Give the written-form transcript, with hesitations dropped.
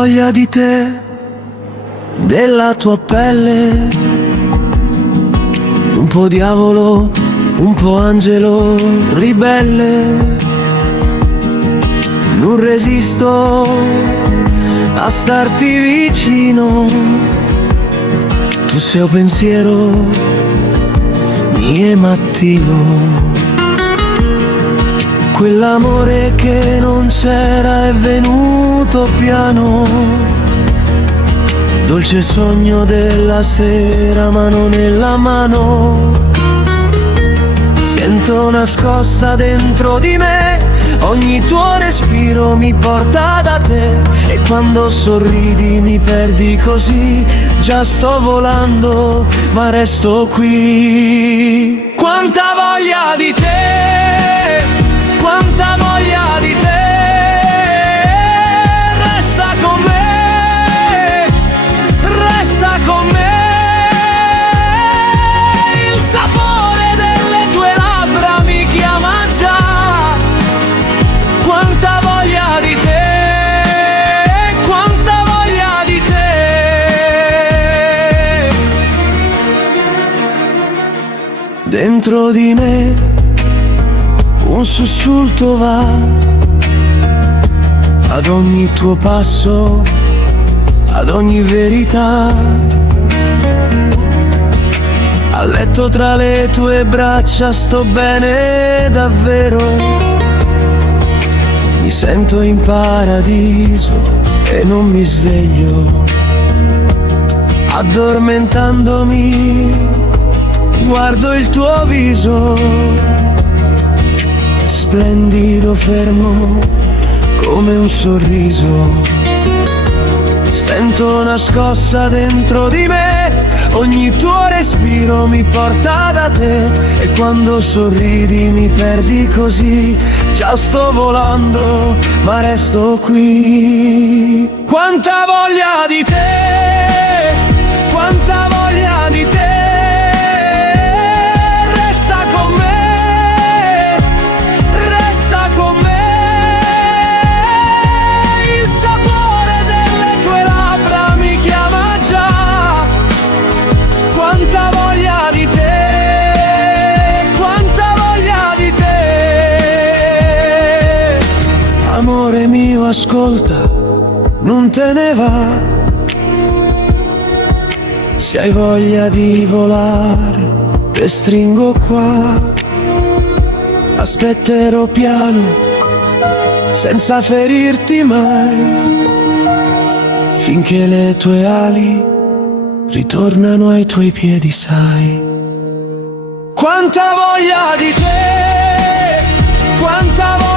voglia di te, della tua pelle, un po' diavolo, un po' angelo ribelle. Non resisto a starti vicino, tu sei un pensiero mio mattino. Quell'amore che non c'era è venuto piano, dolce sogno della sera, mano nella mano. Sento una scossa dentro di me, ogni tuo respiro mi porta da te, e quando sorridi mi perdi così. Già sto volando ma resto qui. Quanta voglia di te, quanta voglia di te. Resta con me, resta con me. Il sapore delle tue labbra mi chiama già. Quanta voglia di te, quanta voglia di te. Dentro di me un sussulto va, ad ogni tuo passo, ad ogni verità. A letto tra le tue braccia sto bene davvero, mi sento in paradiso e non mi sveglio. Addormentandomi guardo il tuo viso, splendido, fermo come un sorriso. Sento una scossa dentro di me, ogni tuo respiro mi porta da te, e quando sorridi mi perdi così. Già sto volando ma resto qui. Quanta voglia di te, quanta voglia di te. Amore mio, ascolta, non te ne va. Se hai voglia di volare, te stringo qua. Aspetterò piano, senza ferirti mai, finché le tue ali ritornano ai tuoi piedi, sai. Quanta voglia di te, quanta voglia